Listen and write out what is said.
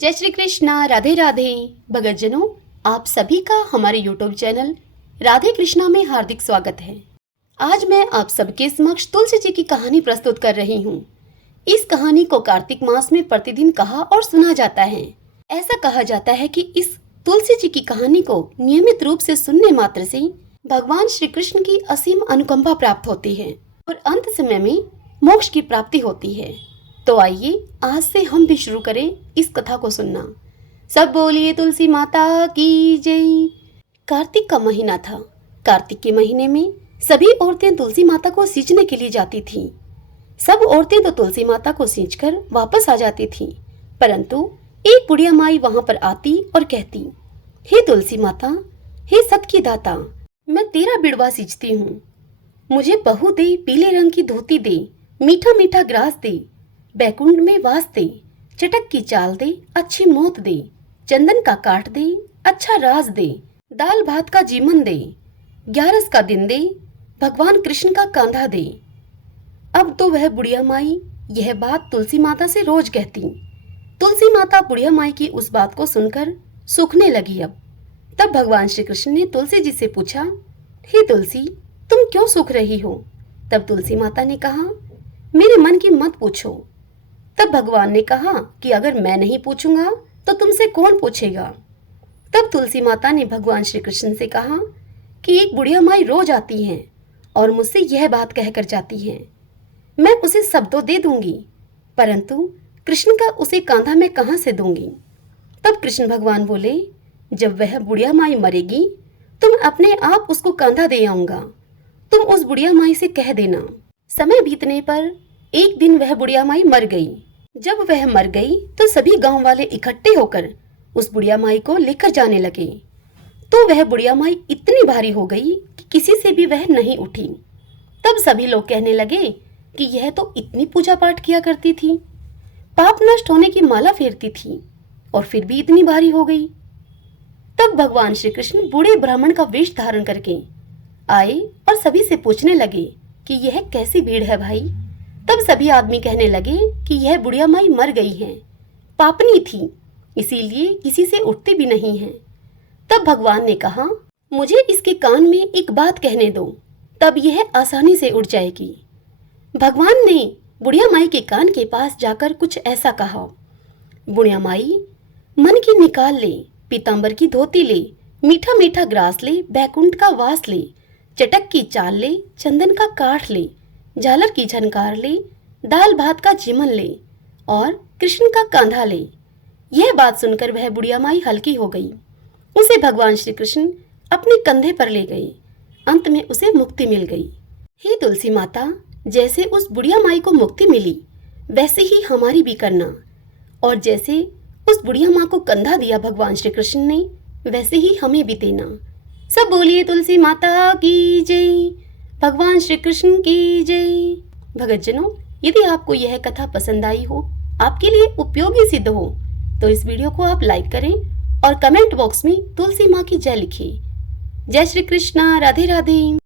जय श्री कृष्णा, राधे राधे। भगतजनों, आप सभी का हमारे YouTube चैनल राधे कृष्णा में हार्दिक स्वागत है। आज मैं आप सबके समक्ष तुलसी जी की कहानी प्रस्तुत कर रही हूँ। इस कहानी को कार्तिक मास में प्रतिदिन कहा और सुना जाता है। ऐसा कहा जाता है कि इस तुलसी जी की कहानी को नियमित रूप से सुनने मात्र से भगवान श्री कृष्ण की असीम अनुकंपा प्राप्त होती है और अंत समय में मोक्ष की प्राप्ति होती है। तो आइए आज से हम भी शुरू करें इस कथा को सुनना। सब बोलिए तुलसी माता की जय। कार्तिक का महीना था। कार्तिक के महीने में सभी औरतें तुलसी माता को सींचने के लिए जाती थीं। सब औरतें तो तुलसी माता को सींचकर वापस आ जाती थीं, परंतु एक बुढ़िया माई वहां पर आती और कहती, हे तुलसी माता, हे सत की दाता, मैं तेरा बिड़वा सींचती हूँ। मुझे बहू दे, पीले रंग की धोती दे, मीठा मीठा ग्रास दे, बैकुंठ में वास दे, चटक की चाल दे, अच्छी मौत दे, चंदन का काट दे, अच्छा राज दे, दाल भात का जीवन दे, 11 का दिन दे, भगवान कृष्ण का कांधा दे। अब तो वह बुढ़िया माई यह बात तुलसी माता से रोज कहती। तुलसी माता बुढ़िया माई की उस बात को सुनकर सूखने लगी। अब तब भगवान श्री कृष्ण ने तुलसी जी से पूछा, हे तुलसी, तुम क्यों सूख रही हो? तब तुलसी माता ने कहा, मेरे मन की मत पूछो। तब भगवान ने कहा कि अगर मैं नहीं पूछूंगा तो तुमसे कौन पूछेगा? तब तुलसी माता ने भगवान श्री कृष्ण से कहा कि एक बुढ़िया माई रोज आती हैं और मुझसे यह बात कहकर जाती हैं। मैं उसे सब तो दे दूंगी, परंतु कृष्ण का उसे कांधा मैं कहाँ से दूंगी? तब कृष्ण भगवान बोले, जब वह बुढ़िया माई मरेगी तुम अपने आप उसको कांधा दे आऊंगा। तुम उस बुढ़िया माई से कह देना। समय बीतने पर एक दिन वह बुढ़िया माई मर गई। जब वह मर गई तो सभी गांव वाले इकट्ठे होकर उस बुढ़िया माई को लेकर जाने लगे। तो वह बुढ़िया माई इतनी भारी हो गई कि किसी से भी वह नहीं उठी। तब सभी लोग कहने लगे कि यह तो इतनी पूजा पाठ किया करती थी, पाप नष्ट होने की माला फेरती थी, और फिर भी इतनी भारी हो गई। तब भगवान श्री कृष्ण बूढ़े ब्राह्मण का वेश धारण करके आए और सभी से पूछने लगे कि यह कैसी भीड़ है भाई? तब सभी आदमी कहने लगे कि यह बुढ़िया माई मर गई है, पापनी थी, इसीलिए किसी से उठती भी नहीं है। तब भगवान ने कहा, मुझे इसके कान में एक बात कहने दो, तब यह आसानी से उठ जाएगी। भगवान ने बुढ़िया माई के कान के पास जाकर कुछ ऐसा कहा, बुढ़िया माई, मन की निकाल ले, पीतांबर की धोती ले, मीठा मीठा ग्रास ले, बैकुंठ का वास ले, चटक की चाल ले, चंदन का काठ ले, झालर की झनकार ले, दाल भात का चिमन ले, और कृष्ण का कांधा ले। यह बात सुनकर वह बुढ़िया माई हल्की हो गई। उसे भगवान श्री कृष्ण अपने कंधे पर ले गए। अंत में उसे मुक्ति मिल गई। हे तुलसी माता, जैसे उस बुढ़िया माई को मुक्ति मिली वैसे ही हमारी भी करना, और जैसे उस बुढ़िया माँ को कंधा दिया भगवान श्री कृष्ण ने, वैसे ही हमें भी देना। सब बोलिए तुलसी माता की जय, भगवान श्री कृष्ण की जय। भगतजनों, यदि आपको यह कथा पसंद आई हो, आपके लिए उपयोगी सिद्ध हो, तो इस वीडियो को आप लाइक करें और कमेंट बॉक्स में तुलसी माँ की जय लिखिए। जय श्री कृष्णा, राधे राधे।